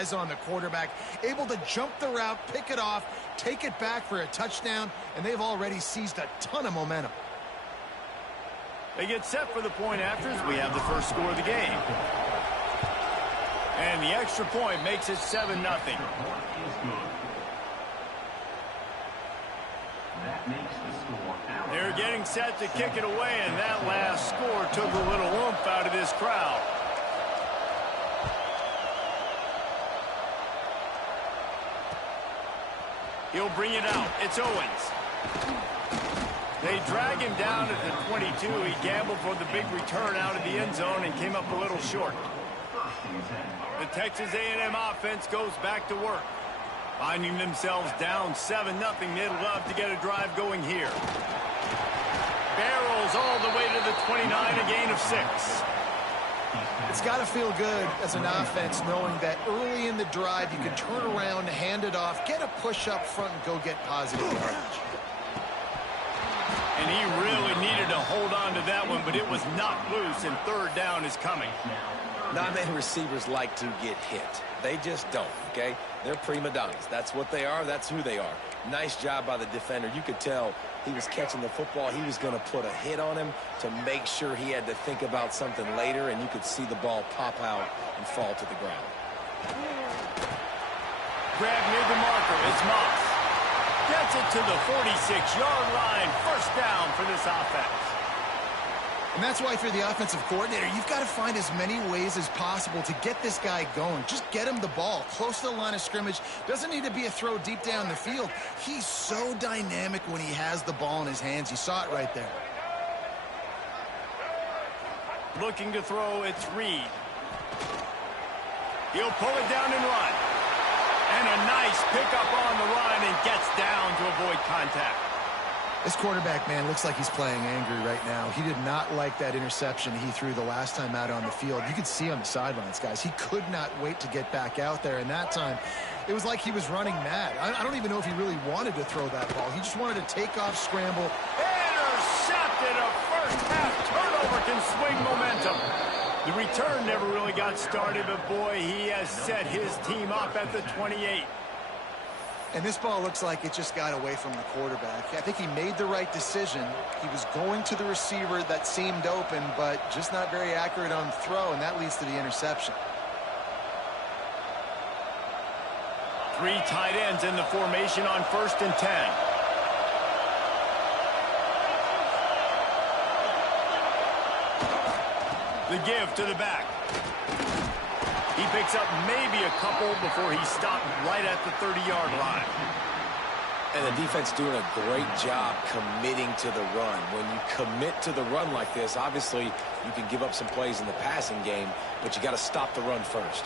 eyes on the quarterback, able to jump the route, pick it off, take it back for a touchdown, and they've already seized a ton of momentum. They get set for the point afters. We have the first score of the game. And the extra point makes it 7-0. They're getting set to kick it away, and that last score took a little oomph out of this crowd. He'll bring it out. It's Owens. They drag him down at the 22. He gambled for the big return out of the end zone and came up a little short. The Texas A&M offense goes back to work. Finding themselves down 7-0, they'd love to get a drive going here. Barrels all the way to the 29, a gain of 6. It's got to feel good as an offense knowing that early in the drive you can turn around, hand it off, get a push up front, and go get positive yardage. And he really needed to hold on to that one, but it was knocked loose, and third down is coming. Not many receivers like to get hit. They just don't, okay? They're prima donnas. That's what they are. That's who they are. Nice job by the defender. You could tell he was catching the football. He was going to put a hit on him to make sure he had to think about something later, and you could see the ball pop out and fall to the ground. Grab near the marker. It's Moss. Gets it to the 46-yard line. First down for this offense. And that's why if you're the offensive coordinator, you've got to find as many ways as possible to get this guy going. Just get him the ball close to the line of scrimmage. Doesn't need to be a throw deep down the field. He's so dynamic when he has the ball in his hands. You saw it right there. Looking to throw, it's Reed. He'll pull it down and run. And a nice pickup on the run and gets down to avoid contact. This quarterback, man, looks like he's playing angry right now. He did not like that interception he threw the last time out on the field. You could see on the sidelines, guys. He could not wait to get back out there. And that time, it was like he was running mad. I don't even know if he really wanted to throw that ball. He just wanted to take off, scramble. Intercepted. A first-half turnover can swing momentum. The return never really got started, but boy, he has set his team up at the 28. And this ball looks like it just got away from the quarterback. I think he made the right decision. He was going to the receiver that seemed open, but just not very accurate on the throw, and that leads to the interception. 3 tight ends in the formation on 1st and 10. The give to the back. He picks up maybe a couple before he stopped right at the 30-yard line. And the defense doing a great job committing to the run. When you commit to the run like this, obviously you can give up some plays in the passing game, but you got to stop the run first.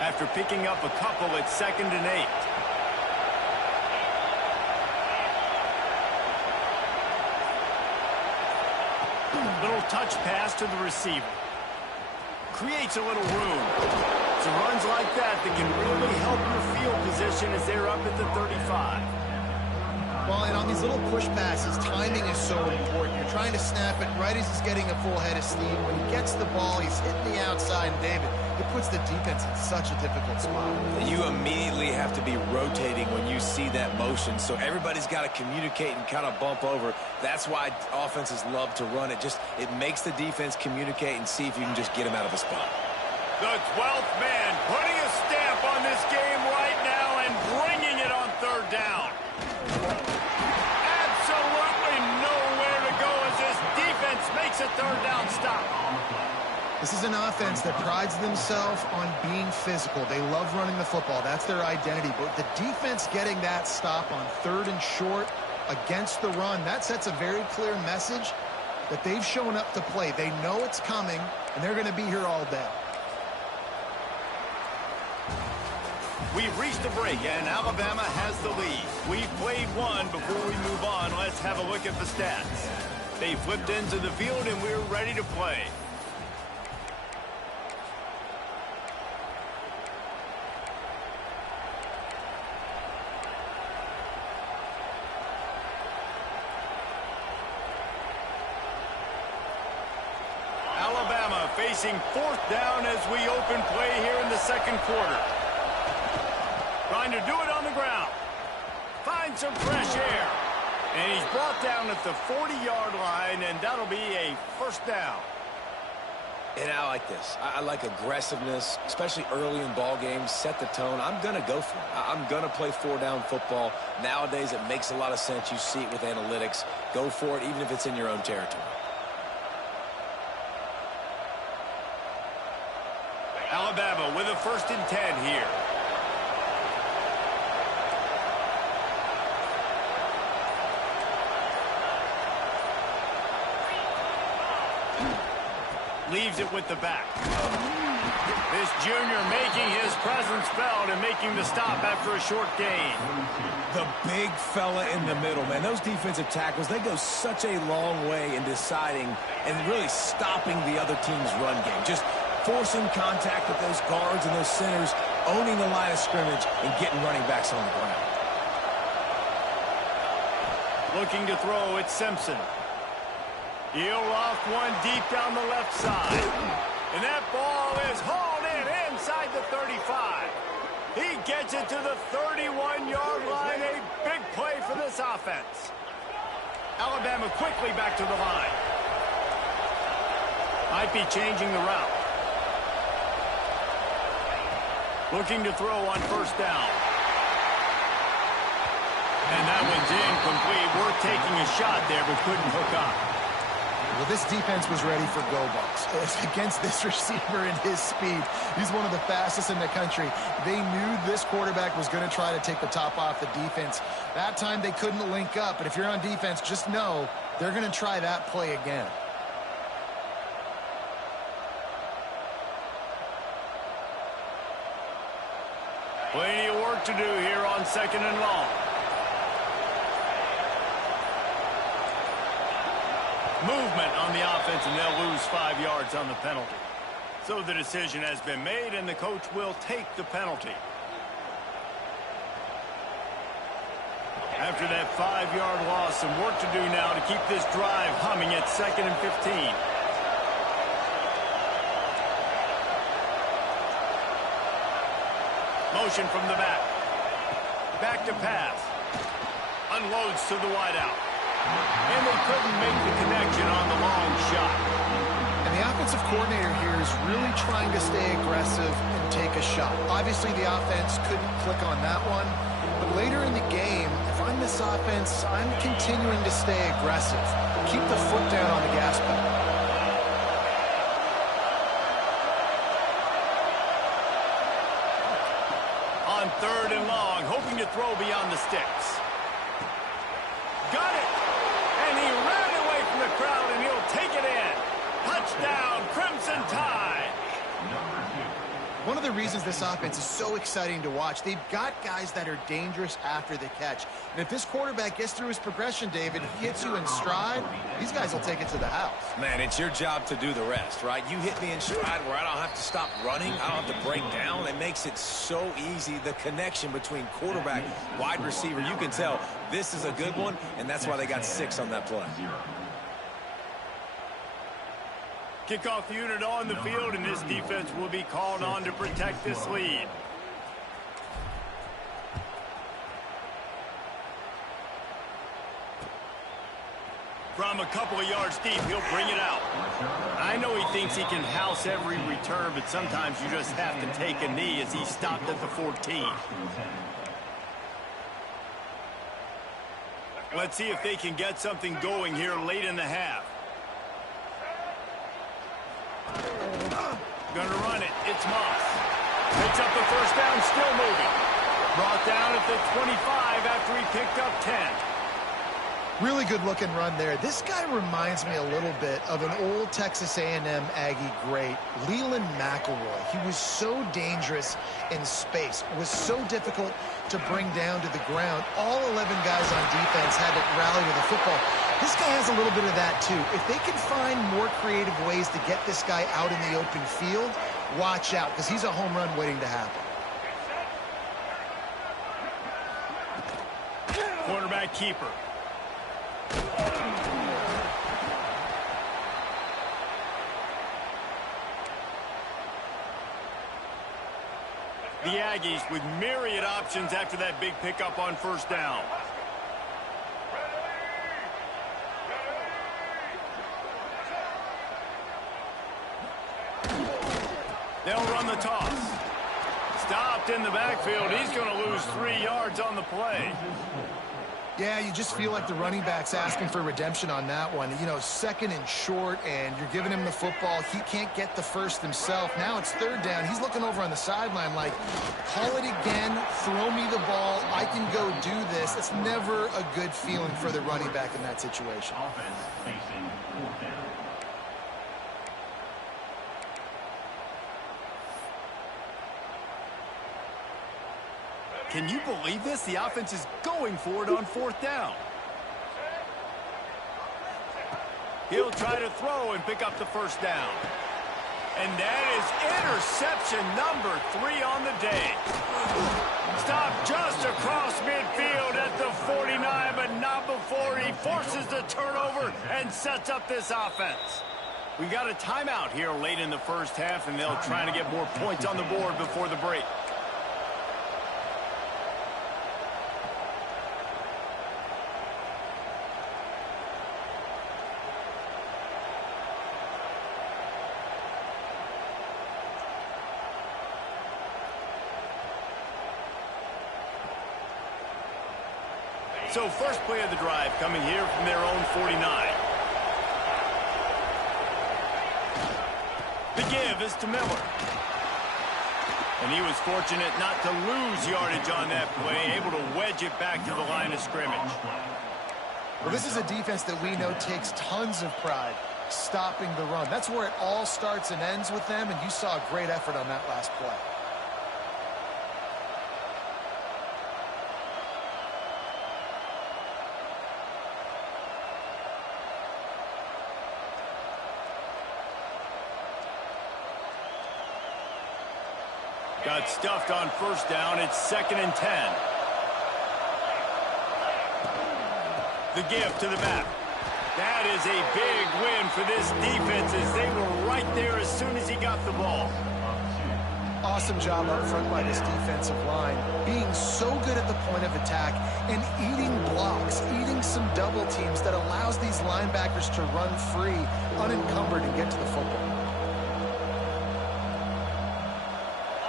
After picking up a couple, it's 2nd and 8. Little touch pass to the receiver. Creates a little room. It's runs like that can really help your field position as they're up at the 35. Well, and on these little push passes, timing is so important. You're trying to snap it right as he's getting a full head of steam. When he gets the ball, he's hitting the outside, and David, it puts the defense in such a difficult spot. You immediately have to be rotating when you see that motion, so everybody's got to communicate and kind of bump over. That's why offenses love to run it. It makes the defense communicate and see if you can just get him out of a spot. The 12th man putting a stamp on this game right now and bringing it on 3rd down. Absolutely nowhere to go as this defense makes a 3rd down stop. This is an offense that prides themselves on being physical. They love running the football. That's their identity. But the defense getting that stop on 3rd and short against the run, that sets a very clear message that they've shown up to play. They know it's coming, and they're going to be here all day. We've reached the break, and Alabama has the lead. We've played one. Before we move on, let's have a look at the stats. They flipped into the field, and we're ready to play. facing fourth down as we open play here in the second quarter. Trying to do it on the ground. Find some fresh air. And he's brought down at the 40-yard line, and that'll be a first down. And I like this. I like aggressiveness, especially early in ball games. Set the tone. I'm going to go for it. I'm going to play four-down football. Nowadays, it makes a lot of sense. You see it with analytics. Go for it, even if it's in your own territory. Alabama with a 1st and 10 here. Leaves it with the back. This junior making his presence felt and making the stop after a short gain. The big fella in the middle, man. Those defensive tackles, they go such a long way in deciding and really stopping the other team's run game. Just forcing contact with those guards and those centers, owning the line of scrimmage, and getting running backs on the ground. Looking to throw, it's Simpson. He'll loft one deep down the left side. And that ball is hauled in inside the 35. He gets it to the 31-yard line. A big play for this offense. Alabama quickly back to the line. Might be changing the route. Looking to throw on first down. And that one's incomplete. We're taking a shot there, but couldn't hook up. Well, this defense was ready for go bucks. Against this receiver and his speed, he's one of the fastest in the country. They knew this quarterback was going to try to take the top off the defense. That time they couldn't link up, but if you're on defense, just know they're going to try that play again. Plenty of work to do here on 2nd and long. Movement on the offense, and they'll lose 5 yards on the penalty. So the decision has been made, and the coach will take the penalty. After that 5-yard loss, some work to do now to keep this drive humming at 2nd and 15. Motion from the back. Back to pass. Unloads to the wideout. And they couldn't make the connection on the long shot. And the offensive coordinator here is really trying to stay aggressive and take a shot. Obviously, the offense couldn't click on that one. But later in the game, if I'm this offense, I'm continuing to stay aggressive. Keep the foot down on the gas pedal. On 3rd and long, hoping to throw beyond the sticks. Got it! And he ran away from the crowd, and he'll take it in. Touchdown, Crimson Tide. One of the reasons this offense is so exciting to watch, they've got guys that are dangerous after the catch. And if this quarterback gets through his progression, David, he hits you in stride, these guys will take it to the house. Man, it's your job to do the rest, right? You hit me in stride where I don't have to stop running. I don't have to break down. It makes it so easy, the connection between quarterback, wide receiver. You can tell this is a good one, and that's why they got 6 on that play. Kickoff unit on the field, and this defense will be called on to protect this lead. From a couple of yards deep, he'll bring it out. I know he thinks he can house every return, but sometimes you just have to take a knee as he stopped at the 14. Let's see if they can get something going here late in the half. Gonna run it. It's Moss. Picks up the first down, still moving. Brought down at the 25 after he picked up 10. Really good looking run there. This guy reminds me a little bit of an old Texas A&M Aggie great, Leland McElroy. He was so dangerous in space. It was so difficult to bring down to the ground. All 11 guys on defense had to rally to the football. This guy has a little bit of that too. If they can find more creative ways to get this guy out in the open field, watch out, because he's a home run waiting to happen. Quarterback keeper. The Aggies with myriad options after that big pickup on first down. They'll run the toss. Stopped in the backfield. He's going to lose 3 yards on the play. Yeah, you just feel like the running back's asking for redemption on that one. You know, second and short, and you're giving him the football. He can't get the first himself. Now it's third down. He's looking over on the sideline like, call it again, throw me the ball, I can go do this. It's never a good feeling for the running back in that situation. Can you believe this? The offense is going for it on fourth down. He'll try to throw and pick up the first down. And that is interception number 3 on the day. Stopped just across midfield at the 49, but not before he forces the turnover and sets up this offense. We got a timeout here late in the first half, and they'll try to get more points on the board before the break. So first play of the drive coming here from their own 49. The give is to Miller. And he was fortunate not to lose yardage on that play, able to wedge it back to the line of scrimmage. Well, this is a defense that we know takes tons of pride stopping the run. That's where it all starts and ends with them, and you saw a great effort on that last play. Got stuffed on first down. It's 2nd and 10. The give to the back. That is a big win for this defense as they were right there as soon as he got the ball. Awesome job up front by this defensive line, being so good at the point of attack and eating blocks, eating some double teams that allows these linebackers to run free, unencumbered, and get to the football.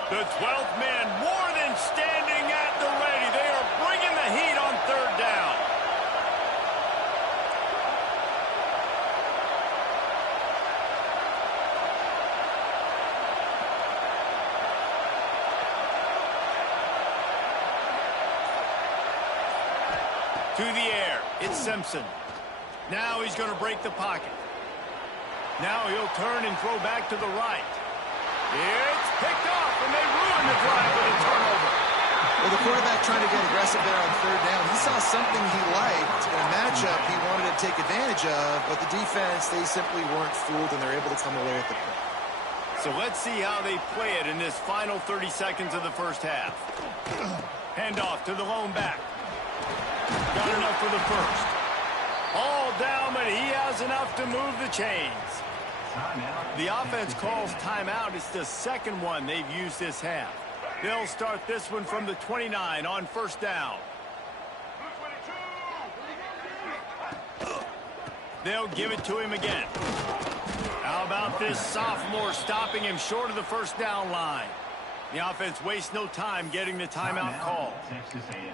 The 12th man more than standing at the ready. They are bringing the heat on third down. To the air. It's Simpson. Now he's going to break the pocket. Now he'll turn and throw back to the right. It's picked off, and they ruin the drive with a turnover. Well, the quarterback trying to get aggressive there on third down. He saw something he liked in a matchup he wanted to take advantage of, but the defense, they simply weren't fooled, and they're able to come away with the pick. So let's see how they play it in this final 30 seconds of the first half. Handoff to the lone back. Got enough for the first. All down, but he has enough to move the chains. The offense calls timeout. It's the second one they've used this half. They'll start this one from the 29 on first down. They'll give it to him again. How about this sophomore stopping him short of the first down line? The offense wastes no time getting the timeout call.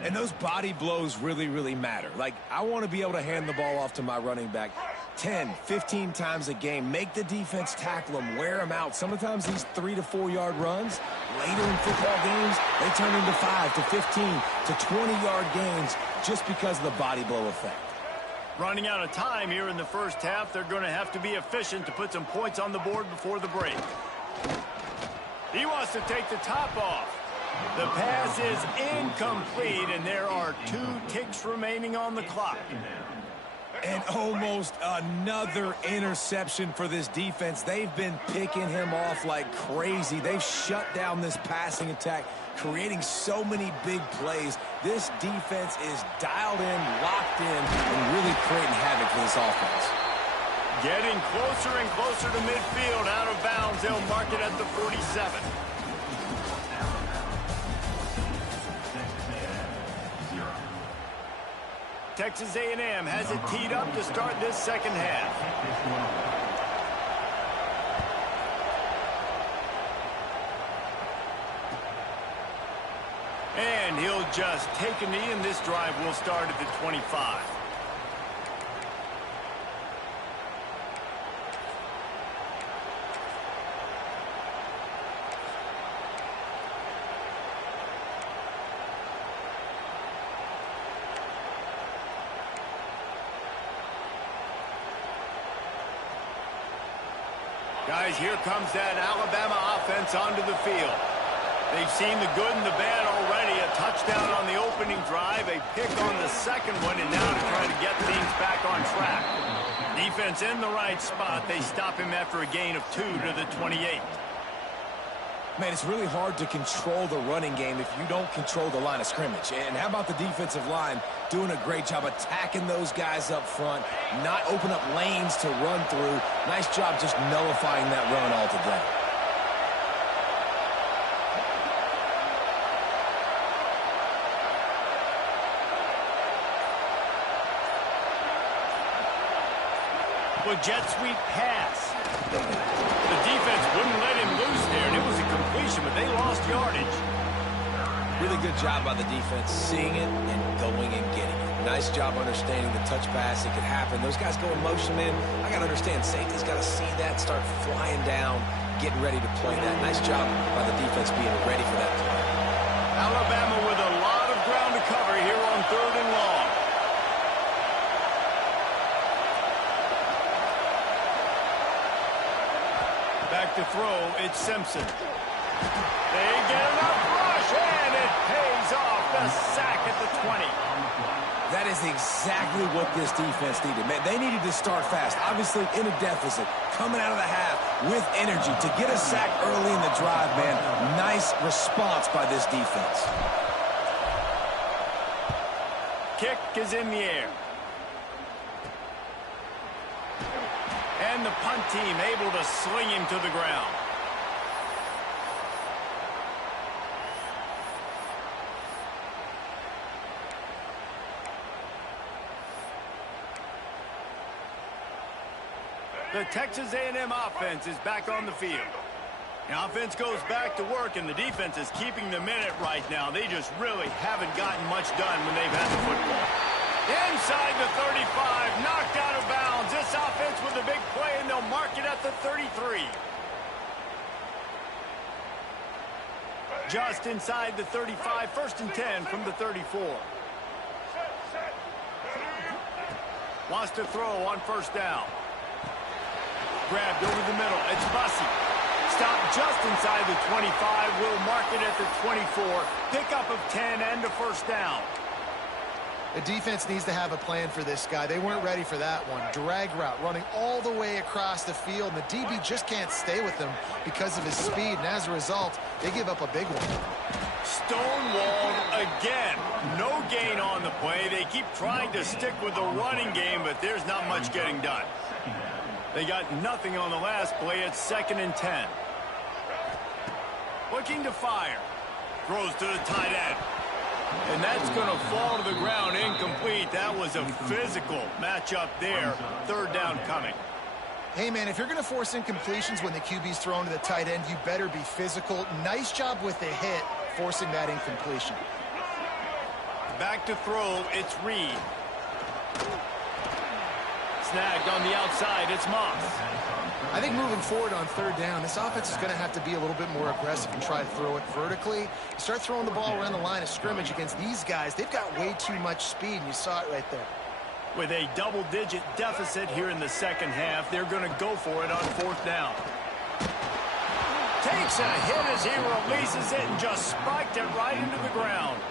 And those body blows really, really matter. Like, I want to be able to hand the ball off to my running back 10, 15 times a game. Make the defense tackle him, wear him out. Sometimes these 3 to 4 yard runs, later in football games, they turn into 5 to 15 to 20 yard gains just because of the body blow effect. Running out of time here in the first half. They're going to have to be efficient to put some points on the board before the break. He wants to take the top off. The pass is incomplete, and there are 2 ticks remaining on the clock. And almost another interception for this defense. They've been picking him off like crazy. They've shut down this passing attack, creating so many big plays. This defense is dialed in, locked in, and really creating havoc for this offense. Getting closer and closer to midfield, out of bounds. They'll mark it at the 47. Texas A&M has it teed up to start this second half. And he'll just take a knee, and this drive will start at the 25. Guys, here comes that Alabama offense onto the field. They've seen the good and the bad already. A touchdown on the opening drive, a pick on the second one, and now to try to get things back on track. Defense in the right spot. They stop him after a gain of 2 to the 28. Man, it's really hard to control the running game if you don't control the line of scrimmage. And how about the defensive line doing a great job attacking those guys up front, not open up lanes to run through. Nice job just nullifying that run altogether. A jet sweep pass. The defense wouldn't let him loose there, and it was a completion, but they lost yardage. Really good job by the defense, seeing it and going and getting it. Nice job understanding the touch pass. It could happen. Those guys go in motion, man. I got to understand, safety's got to see that, start flying down, getting ready to play that. Nice job by the defense being ready for that play. Alabama with a lot of ground to cover here on 3rd and long. Back to throw, it's Simpson. They get enough rush, and it pays off. The sack at the 20. That is exactly what this defense needed, man. They needed to start fast, obviously in a deficit, coming out of the half with energy. To get a sack early in the drive, man, nice response by this defense. Kick is in the air. And the punt team able to sling him to the ground. The Texas A&M offense is back on the field. The offense goes back to work, and the defense is keeping them in it right now. They just really haven't gotten much done when they've had the football. Inside the 35, knocked out of bounds. This offense with a big play, and they'll mark it at the 33. Just inside the 35, 1st and 10 from the 34. Wants to throw on 1st down. Grabbed over the middle. It's Bussey. Stopped just inside the 25. Will mark it at the 24. Pickup of 10 and a 1st down. The defense needs to have a plan for this guy. They weren't ready for that one. Drag route running all the way across the field. And the DB just can't stay with him because of his speed. And as a result, they give up a big one. Stonewalled again. No gain on the play. They keep trying to stick with the running game, but there's not much getting done. They got nothing on the last play. It's 2nd and 10. Looking to fire. Throws to the tight end. And that's going to fall to the ground incomplete. That was a physical matchup there. 3rd down coming. Hey, man, if you're going to force incompletions when the QB's thrown to the tight end, you better be physical. Nice job with the hit, forcing that incompletion. Back to throw, it's Reed. Snagged on the outside, it's Moss. I think moving forward on 3rd down, this offense is going to have to be a little bit more aggressive and try to throw it vertically. You start throwing the ball around the line of scrimmage against these guys, they've got way too much speed, and you saw it right there. With a double-digit deficit here in the 2nd half, they're going to go for it on 4th down. Takes a hit as he releases it and just spiked it right into the ground.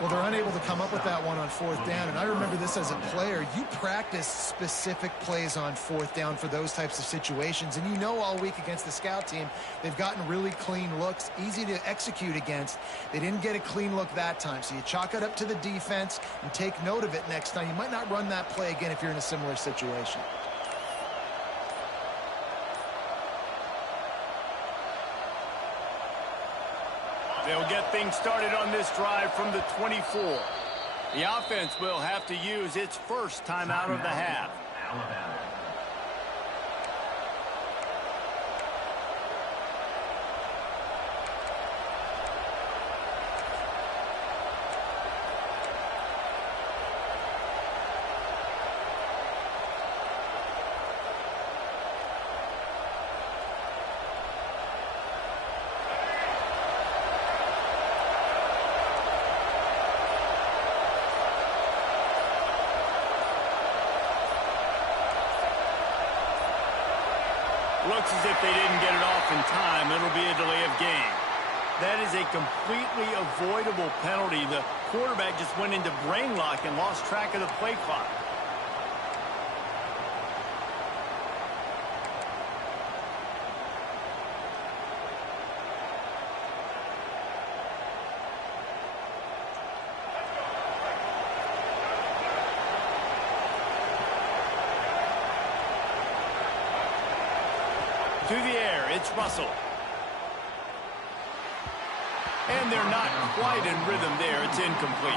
Well, they're unable to come up with that one on 4th down, and I remember this as a player. You practice specific plays on 4th down for those types of situations, and you know all week against the scout team, they've gotten really clean looks, easy to execute against. They didn't get a clean look that time, so you chalk it up to the defense and take note of it next time. You might not run that play again if you're in a similar situation. They'll get things started on this drive from the 24. The offense will have to use its first timeout of the half. Looks as if they didn't get it off in time. It'll be a delay of game. That is a completely avoidable penalty. The quarterback just went into brain lock and lost track of the play clock. To the air, it's Russell. And they're not quite in rhythm there. It's incomplete.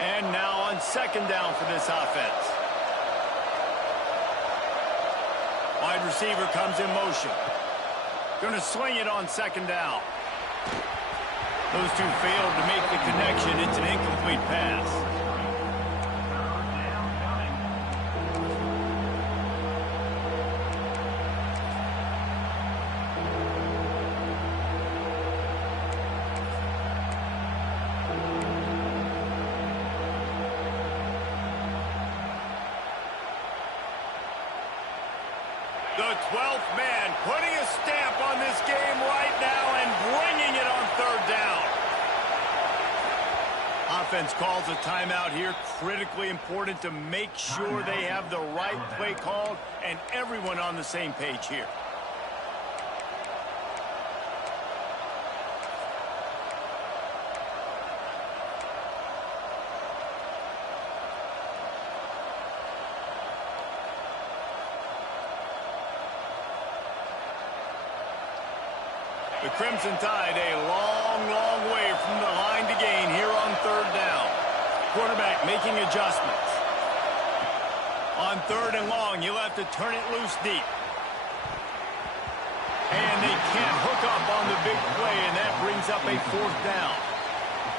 And now on second down for this offense. Wide receiver comes in motion. Going to swing it on second down. Those two failed to make the connection. It's an incomplete pass. The 12th man putting a stamp on this game right now and bringing it on third down. Offense calls a timeout here. Critically important to make sure they have the right play called and everyone on the same page here. The Crimson Tide a long, long way from the line to gain here on third down. Quarterback making adjustments. On third and long, you'll have to turn it loose deep. And they can't hook up on the big play, and that brings up a fourth down.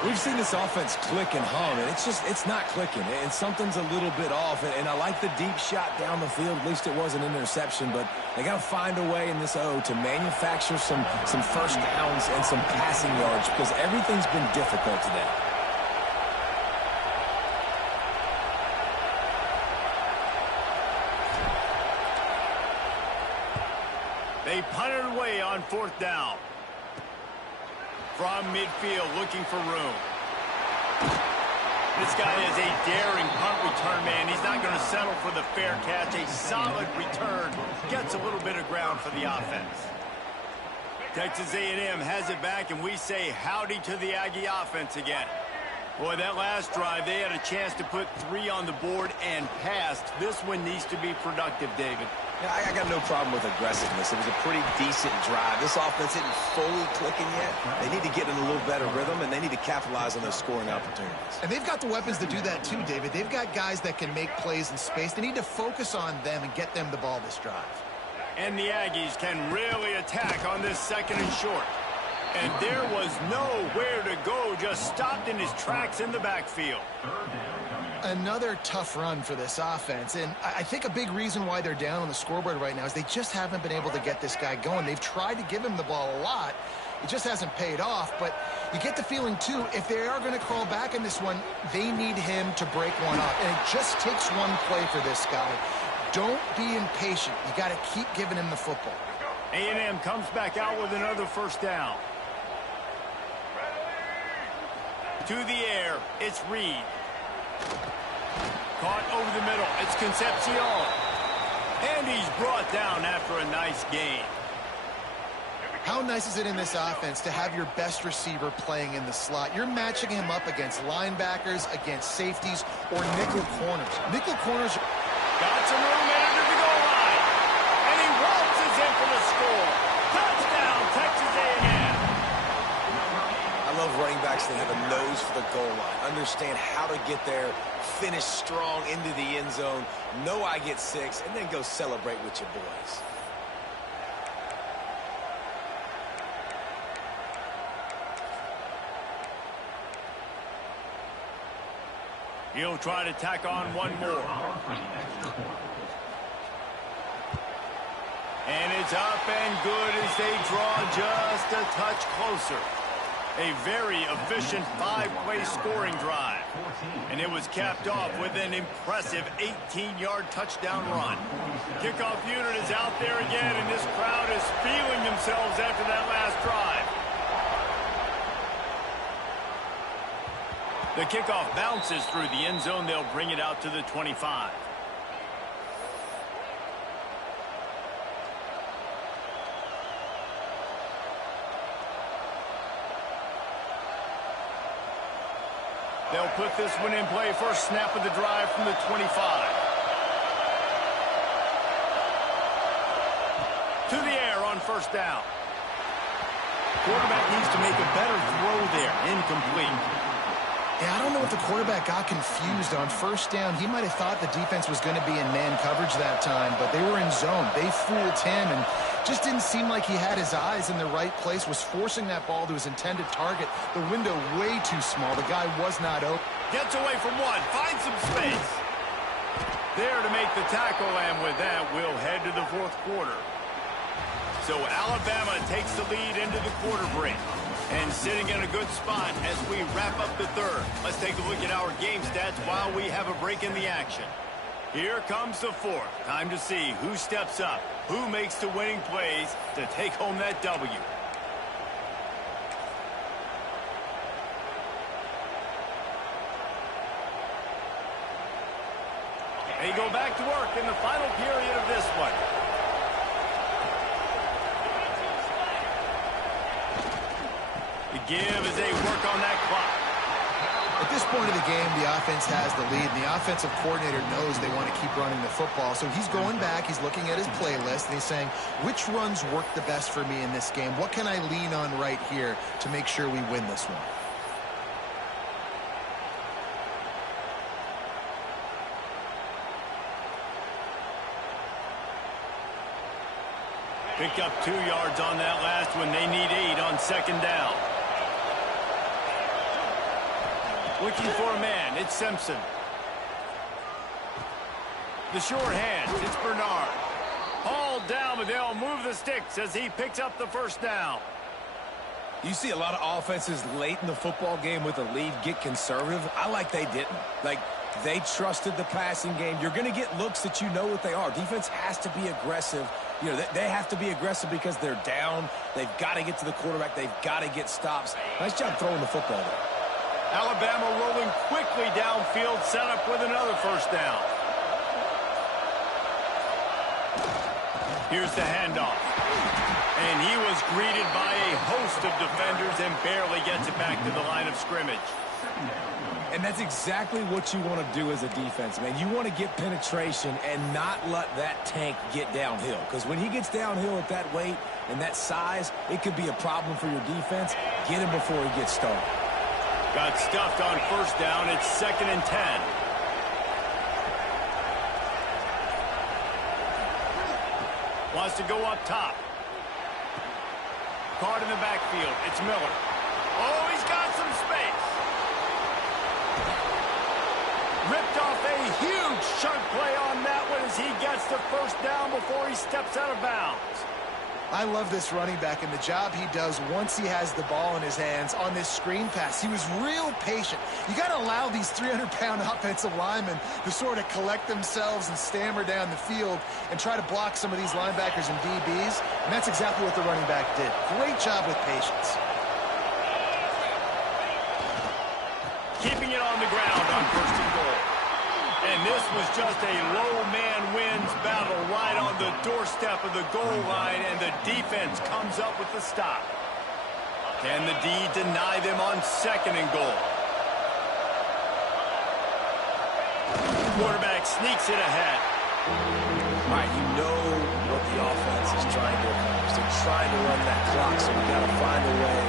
We've seen this offense click and hum, and it's not clicking, and something's a little bit off. And I like the deep shot down the field. At least it wasn't an interception, but they got to find a way in this O to manufacture some first downs and some passing yards because everything's been difficult today. They punted away on fourth down. From midfield, looking for room. This guy is a daring punt return man. He's not going to settle for the fair catch. A solid return. Gets a little bit of ground for the offense. Texas A&M has it back, and we say howdy to the Aggie offense again. Boy, that last drive, they had a chance to put 3 on the board and passed. This one needs to be productive, David. Yeah, I got no problem with aggressiveness. It was a pretty decent drive. This offense isn't fully clicking yet. They need to get in a little better rhythm, and they need to capitalize on those scoring opportunities. And they've got the weapons to do that too, David. They've got guys that can make plays in space. They need to focus on them and get them the ball this drive. And the Aggies can really attack on this second and short. And there was nowhere to go, just stopped in his tracks in the backfield. Another tough run for this offense, and I think a big reason why they're down on the scoreboard right now is they just haven't been able to get this guy going. They've tried to give him the ball a lot. It just hasn't paid off, but you get the feeling, too, if they are going to crawl back in this one, they need him to break one up, and it just takes one play for this guy. Don't be impatient. You got to keep giving him the football. A&M comes back out with another first down. To the air, it's Reed. Caught over the middle, it's Concepcion. And he's brought down after a nice gain. How nice is it in this offense to have your best receiver playing in the slot? You're matching him up against linebackers, against safeties, or nickel corners. Nickel corners... Got some room into the goal line. And he waltzes in for the score. Touchdown, Texas A&M. I love running backs that have a nose for the goal line. Understand how to get there, finish strong into the end zone, know I get 6, and then go celebrate with your boys. He'll try to tack on one more. And it's up and good as they draw just a touch closer. A very efficient 5-play scoring drive. And it was capped off with an impressive 18-yard touchdown run. Kickoff unit is out there again, and this crowd is feeling themselves after that last drive. The kickoff bounces through the end zone. They'll bring it out to the 25. They'll put this one in play. First snap of the drive from the 25. To the air on first down. Quarterback needs to make a better throw there. Incomplete. Yeah, I don't know if the quarterback got confused on first down. He might have thought the defense was going to be in man coverage that time, but they were in zone. They fooled him and just didn't seem like he had his eyes in the right place, was forcing that ball to his intended target. The window way too small. The guy was not open. Gets away from one. Finds some space. There to make the tackle, and with that, we'll head to the fourth quarter. So Alabama takes the lead into the quarter break. And sitting in a good spot as we wrap up the third. Let's take a look at our game stats while we have a break in the action. Here comes the fourth. Time to see who steps up, who makes the winning plays to take home that W. They go back to work in the final period of this one. Give as they work on that clock. At this point of the game, the offense has the lead, and the offensive coordinator knows they want to keep running the football. So he's going back, he's looking at his playlist, and he's saying, which runs work the best for me in this game? What can I lean on right here to make sure we win this one? Picked up 2 yards on that last one. They need 8 on second down. Looking for a man. It's Simpson. The short hands. It's Bernard. Hauled down, but they'll move the sticks as he picks up the first down. You see a lot of offenses late in the football game with a lead get conservative. I like they didn't. Like, they trusted the passing game. You're going to get looks that you know what they are. Defense has to be aggressive. You know, they have to be aggressive because they're down. They've got to get to the quarterback. They've got to get stops. Nice job throwing the football there. Alabama rolling quickly downfield, set up with another first down. Here's the handoff. And he was greeted by a host of defenders and barely gets it back to the line of scrimmage. And that's exactly what you want to do as a defense, man. You want to get penetration and not let that tank get downhill. Because when he gets downhill at that weight and that size, it could be a problem for your defense. Get him before he gets started. Got stuffed on first down. It's 2nd and 10. Wants to go up top. Caught in the backfield. It's Miller. Oh, he's got some space. Ripped off a huge chunk play on that one as he gets the first down before he steps out of bounds. I love this running back and the job he does once he has the ball in his hands on this screen pass. He was real patient. You got to allow these 300-pound offensive linemen to sort of collect themselves and stammer down the field and try to block some of these linebackers and DBs, and that's exactly what the running back did. Great job with patience. Keeping it on the ground on 1st and goal. And this was just a low man wins battle right on on the doorstep of the goal line, and the defense comes up with the stop. Can the D deny them on 2nd and goal? Quarterback sneaks it ahead. All right, you know what the offense is trying to accomplish. They're trying to run that clock, so we got to find a way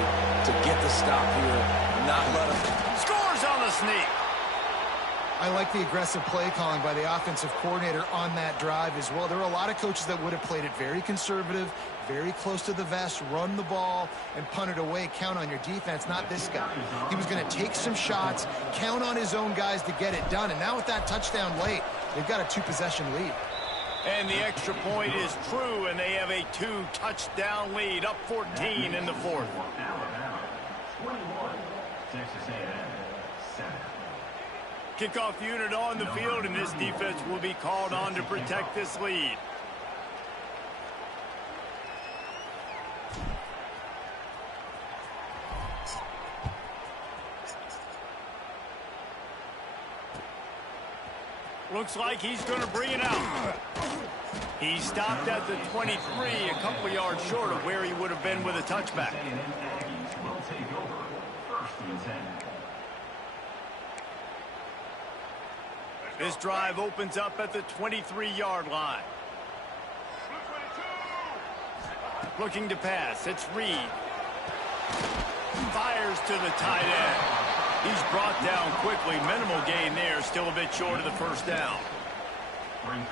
to get the stop here, not let them. Scores on the sneak. I like the aggressive play calling by the offensive coordinator on that drive as well. There are a lot of coaches that would have played it very conservative, very close to the vest, run the ball, and punt it away. Count on your defense, not this guy. He was going to take some shots, count on his own guys to get it done. And now with that touchdown late, they've got a 2-possession lead. And the extra point is true, and they have a 2-touchdown lead, up 14 in the 4th. Kickoff unit on the field, and this defense will be called on to protect this lead. Looks like he's going to bring it out. He stopped at the 23, a couple yards short of where he would have been with a touchback. This drive opens up at the 23-yard line. Looking to pass. It's Reed. Fires to the tight end. He's brought down quickly. Minimal gain there. Still a bit short of the 1st down.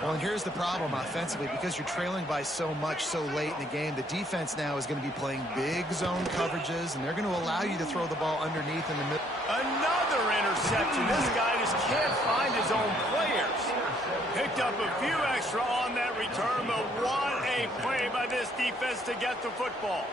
Well, and here's the problem offensively. Because you're trailing by so much so late in the game, the defense now is going to be playing big zone coverages, and they're going to allow you to throw the ball underneath in the middle. Another interception. This guy just can't find his own players. Picked up a few extra on that return, but what a play by this defense to get the football.